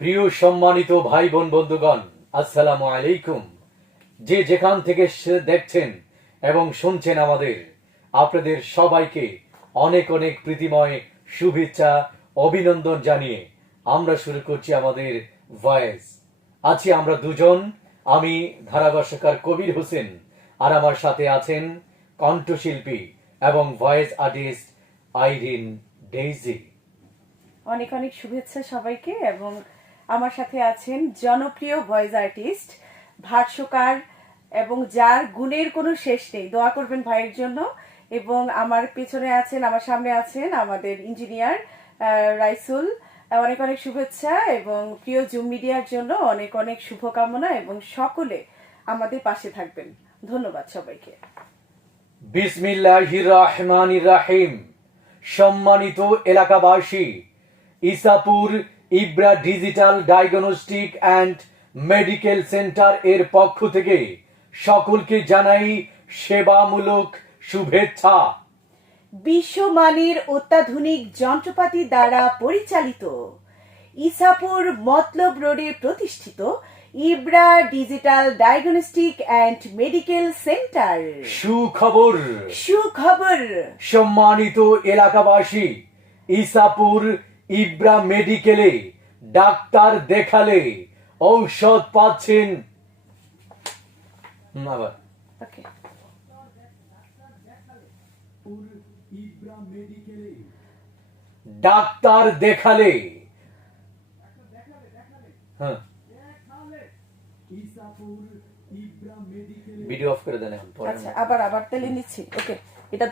প্রিয় সম্মানিত ভাই বোন বন্ধুগণ, আসসালামু আলাইকুম। যে যেখান থেকে দেখছেন এবং শুনছেন আপনাদের সবাইকে অনেক অনেক প্রীতিময় শুভেচ্ছা অভিনন্দন জানিয়ে আমরা শুরু করছি আমাদের ভয়েস। আছি আমরা দুজন, আমি ধারাভাষ্যকার কবির হোসেন, আর আমার সাথে আছেন কণ্ঠশিল্পী এবং ভয়েস আর্টিস্ট আইরিন ডেইজি। অনেক অনেক শুভেচ্ছা সবাইকে। এবং আমার সাথে আছেন জনপ্রিয় ভয়েস আর্টিস্ট, ভাষ্যকার, এবং যার গুণের কোনো শেষ নেই। দোয়া করবেন ভাইয়ের জন্য। এবং আমার পেছনে আছেন, আমার সামনে আছেন আমাদের ইঞ্জিনিয়ার রাইসুল। অনেক অনেক শুভেচ্ছা এবং প্রিয় জুম মিডিয়ার জন্য অনেক অনেক শুভকামনা, এবং সকলে আমাদের পাশে থাকবেন। ধন্যবাদ সবাইকে। বিসমিল্লাহির রহমানির রহিম। সম্মানিত এলাকাবাসী, Isapur Ibra digital diagnostic and medical centre এর পক্ষ থেকে সকলকে জানাই সেবামূলক শুভেচ্ছা। বিশ্বমানের অত্যাধুনিক যন্ত্রপাতি দ্বারা পরিচালিত ইসাপুর মতলব রোডে প্রতিষ্ঠিত Ibra digital diagnostic and medical centre. সুখবর, সুখবর। সম্মানিত এলাকাবাসী, ইসাপুর ইব্রা মেডিকেলে ডাক্তার দেখালে ঔষধ পাচ্ছেন। আবার ওকে। ডাক্তার দেখালে, হ্যাঁ, ভিডিও অফ করে দেন এখন। আচ্ছা, আবার আবার তেলে নিচ্ছি। ওকে।